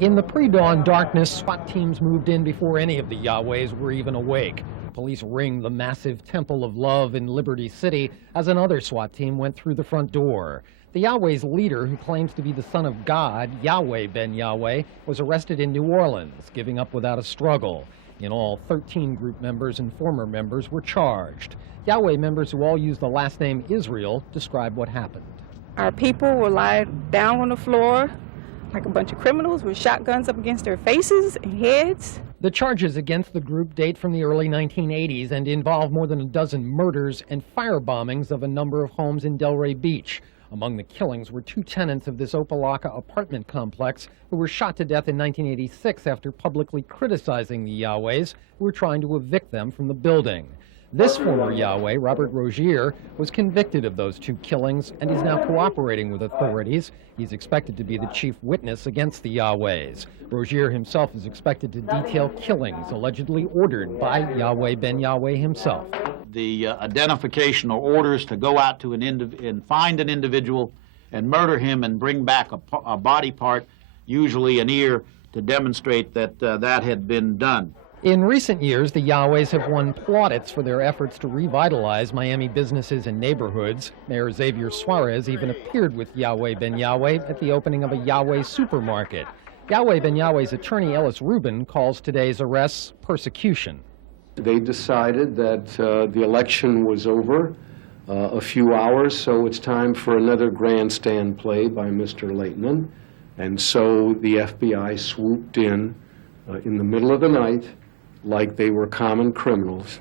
In the pre-dawn darkness, SWAT teams moved in before any of the Yahwehs were even awake. Police ringed the massive Temple of Love in Liberty City as another SWAT team went through the front door. The Yahweh's leader, who claims to be the son of God, Yahweh ben Yahweh, was arrested in New Orleans, giving up without a struggle. In all, 13 group members and former members were charged. Yahweh members who all use the last name Israel describe what happened. Our people were lying down on the floor like a bunch of criminals with shotguns up against their faces and heads. The charges against the group date from the early 1980s and involve more than a dozen murders and firebombings of a number of homes in Delray Beach. Among the killings were 2 tenants of this Opelika apartment complex who were shot to death in 1986 after publicly criticizing the Yahwehs who were trying to evict them from the building. This former Yahweh, Robert Rogier, was convicted of those 2 killings and is now cooperating with authorities. He's expected to be the chief witness against the Yahwehs. Rogier himself is expected to detail killings allegedly ordered by Yahweh ben Yahweh himself. The identification or orders to go out to and find an individual and murder him and bring back a body part, usually an ear, to demonstrate that that had been done. In recent years, the Yahwehs have won plaudits for their efforts to revitalize Miami businesses and neighborhoods. Mayor Xavier Suarez even appeared with Yahweh ben Yahweh at the opening of a Yahweh supermarket. Yahweh ben Yahweh's attorney, Ellis Rubin, calls today's arrests persecution. They decided that the election was over a few hours, so it's time for another grandstand play by Mr. Laitman. And so the FBI swooped in the middle of the night like they were common criminals